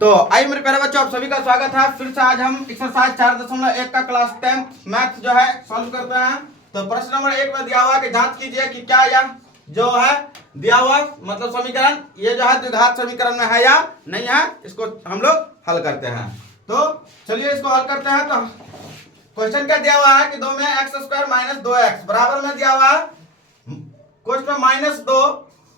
तो आइए मेरे प्यारे बच्चों, आप सभी का स्वागत है। फिर से आज हम एक्सरसाइज 4.1 का क्लास 10 मैथ जो है सॉल्व करते हैं। तो प्रश्न नंबर 1 में दिया हुआ कि जांच कीजिए कि क्या यह जो है दिया हुआ मतलब समीकरण ये जो है द्विघात समीकरण में है या नहीं है। इसको हम लोग हल करते हैं। तो चलिए इसको हल करते हैं। तो क्वेश्चन क्या दिया हुआ है कि 2 में x² माइनस 2x बराबर में दिया हुआ है क्वेश्चन में -2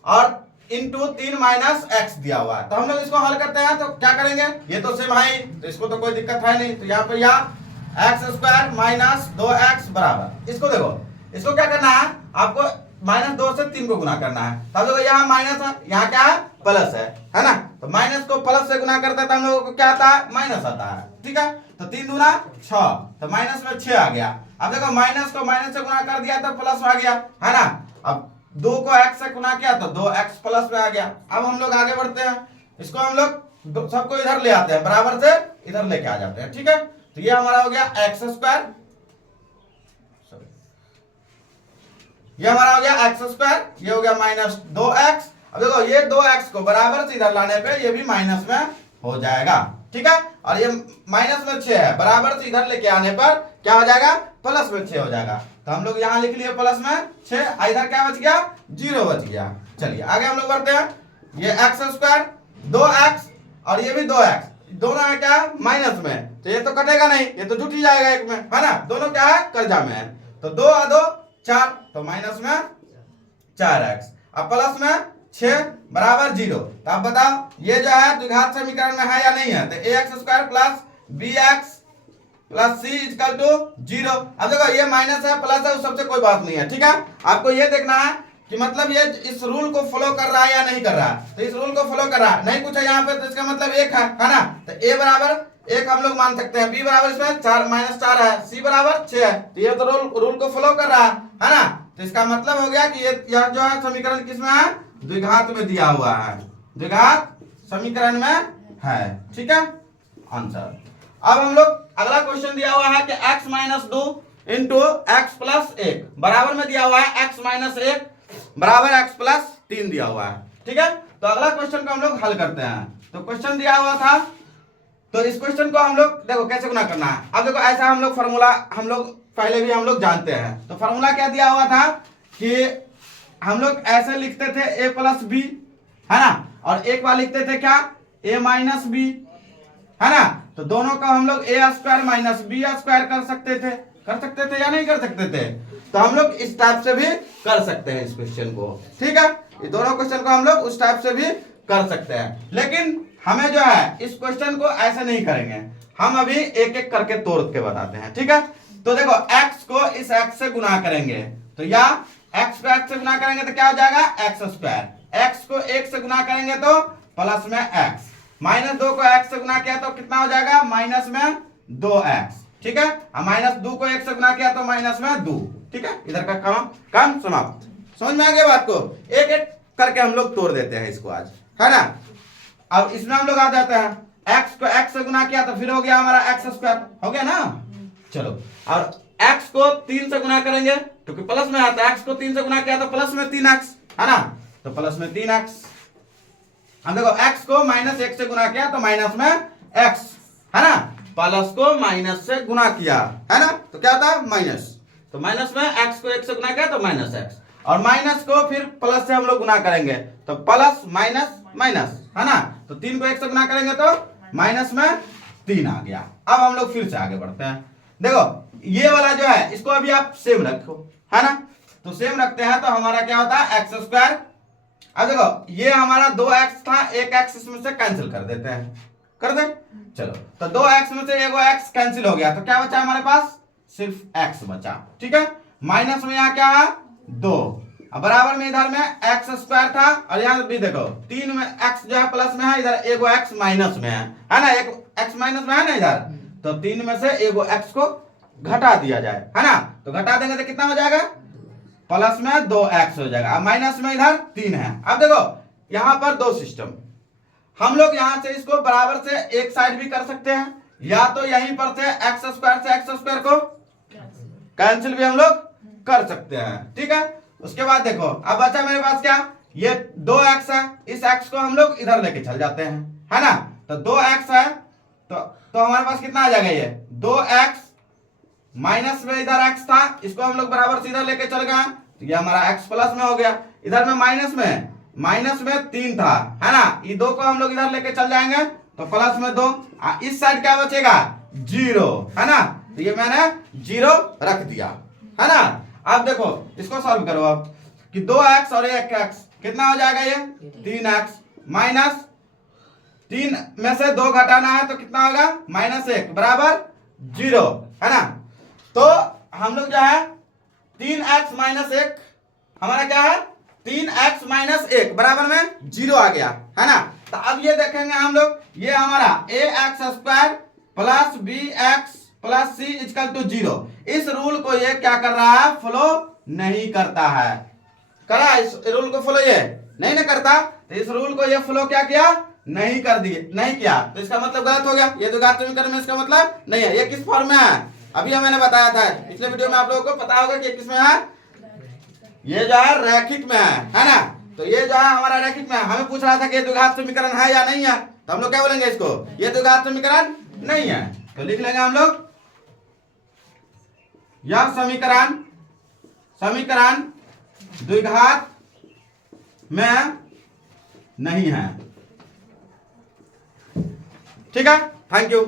और इंटू 3 माइनस एक्स दिया हुआ है। तो हम लोग इसको हल करते हैं। तो क्या करेंगे, ये तो सेम है तो इसको तो कोई दिक्कत है नहीं। तो यहाँ पर या x² माइनस 2x बराबर, इसको देखो, इसको क्या करना है आपको -2 से 3 को गुना करना है। तो हम लोग यहाँ माइनस है, यहाँ क्या है प्लस है ना। तो माइनस को प्लस से गुना करते हैं तो हम लोगों को क्या आता है माइनस आता है। ठीक है, तो 3 दूना 6, तो माइनस में 6 आ गया। अब देखो माइनस को माइनस से गुना कर दिया तो प्लस आ गया है ना। अब 2 को x से गुना किया तो 2x प्लस में आ गया। अब हम लोग आगे बढ़ते हैं, इसको हम लोग सबको इधर ले आते हैं, बराबर से इधर लेके आ जाते हैं। ठीक है, तो ये हमारा हो गया x², ये हमारा हो गया x², ये हो गया -2x। अब देखो ये 2x को बराबर से इधर लाने पे ये भी माइनस में हो जाएगा। ठीक है, और ये माइनस में 6 है, बराबर से इधर लेके आने पर क्या हो जाएगा प्लस में 6 हो जाएगा। तो हम लोग यहां लिख लिए प्लस में 6, इधर क्या बच गया 0 बच गया। चलिए आगे हम लोग बढ़ते हैं। ये x² 2x और ये भी 2x, दोनों है क्या माइनस में, तो ये तो कटेगा नहीं, ये तो जुट ही जाएगा एक में है ना। दोनों क्या है कर्जा में है। तो 2 और 2 4, तो माइनस में 4x, अब प्लस में 6 बराबर 0। तो आप बताओ ये जो है द्विघात समीकरण में है या नहीं है। तो ax² plus bx plus c equal to 0। अब देखो ये माइनस है प्लस है, उस सबसे कोई बात नहीं है। ठीक है, आपको ये देखना है कि मतलब ये इस रूल को फॉलो कर रहा है या नहीं कर रहा है। तो इस रूल को फॉलो कर रहा है, नहीं कुछ है यहाँ पे, तो इसका मतलब 1 है ना। तो a बराबर 1 हम लोग मान सकते हैं, b बराबर इसमें 4 -4 है, c बराबर 6 है। तो ये तो रूल को फॉलो कर रहा है ना। तो इसका मतलब हो गया कि यह जो है समीकरण किसमें है द्विघात में दिया हुआ है, द्विघात समीकरण में है। ठीक है आंसर। अब हम लोग अगला क्वेश्चन दिया हुआ है कि x - 2 इंटू एक्स प्लस 1 बराबर में दिया हुआ है x - 1 बराबर x प्लस 3 दिया हुआ है। ठीक है, तो अगला क्वेश्चन को हम लोग हल करते हैं। तो क्वेश्चन दिया हुआ था, तो इस क्वेश्चन को हम लोग देखो कैसे गुना करना है। अब देखो ऐसा हम लोग फॉर्मूला हम लोग पहले भी हम लोग जानते हैं। तो फॉर्मूला क्या दिया हुआ था कि हम लोग ऐसे लिखते थे a प्लस बी है ना, और एक बार लिखते थे क्या a माइनस बी है ना। तो दोनों का हम लोग a² माइनस b² कर सकते थे या नहीं कर सकते थे। तो हम लोग इस टाइप से भी कर सकते हैं इस क्वेश्चन को। ठीक है, ये दोनों क्वेश्चन को हम लोग उस टाइप से भी कर सकते हैं, लेकिन हमें जो है इस क्वेश्चन को ऐसे नहीं करेंगे, हम अभी एक एक करके तोड़ के बताते हैं। ठीक है, तो देखो x को इस x से गुना करेंगे, तो या x को x से गुना करेंगे तो क्या हो जाएगा x², x को 1 से गुना करेंगे तो प्लस में x, -2 को x से गुना किया तो कितना हो जाएगा माइनस में 2x। ठीक है, -2 को 1 से गुना किया तो माइनस में 2। ठीक है, इधर का काम समाप्त। समझ में आ गया बात को, एक एक करके हम लोग तोड़ देते हैं इसको आज है ना। अब इसमें हम लोग आ जाते हैं, x को x से गुना किया तो फिर हो गया हमारा x² हो गया ना। चलो, और x को 3 से गुना करेंगे क्योंकि प्लस में आता है, x को 3 से गुना किया तो प्लस में 3x है ना, तो प्लस में 3x। हम देखो x को -1 से गुना किया तो माइनस में x है ना, प्लस को माइनस से गुना किया है ना तो क्या होता है माइनस। तो माइनस में x को 1 से गुना किया तो -x, और माइनस को फिर प्लस से हम लोग गुना करेंगे तो प्लस माइनस माइनस है ना। तो 3 को 1 से गुना करेंगे तो माइनस में 3 आ गया। अब हम लोग फिर से आगे बढ़ते हैं। देखो ये वाला जो है इसको अभी आप सेम रखो है ना, तो सेम रखते हैं तो हमारा क्या होता है x²। अब देखो ये हमारा 2x था, 1x इसमें से कैंसिल कर देते हैं, कर दे। चलो, तो 2x में से एगो x कैंसिल हो गया तो क्या बचा हमारे पास सिर्फ x बचा। ठीक है, माइनस में यहाँ क्या है 2, अब बराबर में इधर में x² था, और यहाँ भी देखो 3 में x जो है प्लस में है, इधर एगो x माइनस में है ना, एक x माइनस में है ना इधर। तो 3 में से एगो x को घटा दिया जाए है ना, तो घटा देंगे तो कितना हो जाएगा प्लस में 2x हो जाएगा, अब माइनस में इधर 3 है। अब देखो यहां पर 2 सिस्टम, हम लोग यहां से इसको बराबर से एक साइड भी कर सकते हैं, या तो यहीं पर से x² से x² को कैंसिल भी हम लोग कर सकते हैं। ठीक है, उसके बाद देखो अब बचा मेरे पास क्या, ये 2x है, इस x को हम लोग इधर लेके चल जाते हैं है ना। तो 2x है, तो हमारे पास कितना आ जाएगा ये 2x माइनस में इधर x था, इसको हम लोग बराबर सीधा लेके चल गए, तो ये हमारा x प्लस में हो गया। इधर में माइनस में 3 था, है ना, ये 2 को हम लोग इधर लेके चल जाएंगे तो प्लस में 2, इस साइड क्या बचेगा 0, है ना, तो ये मैंने 0 रख दिया, है ना। अब देखो इसको सॉल्व करो अब कि 2x और 1x कितना हो जाएगा, ये 3x माइनस 3 में से 2 घटाना है तो कितना होगा -1 बराबर 0, है ना। तो हम लोग जो है 3x माइनस 1 हमारा क्या है 3x माइनस 1 बराबर में 0 आ गया, है ना। तो अब ये देखेंगे हम लोग, ये हमारा ax² plus bx plus c equal to 0, इस रूल को ये क्या कर रहा है फॉलो नहीं करता है, करा इस रूल को फॉलो ये नहीं ना करता, तो इस रूल को ये फॉलो क्या किया नहीं कर दिए, नहीं किया, तो इसका मतलब गलत हो गया। ये द्विघात समीकरण में इसका मतलब नहीं है। ये किस फॉर्म में है अभी मैंने बताया था पिछले वीडियो में, आप लोगों को पता होगा कि किस में है, ये जो है रैखिक में है ना। तो ये जो है हमारा रैखिक में है, हमें पूछ रहा था कि ये द्विघात समीकरण है या नहीं है, तो हम लोग क्या बोलेंगे इसको, ये द्विघात समीकरण नहीं है, तो लिख लेंगे हम लोग यह समीकरण द्विघात में नहीं है। ठीक है, थैंक यू।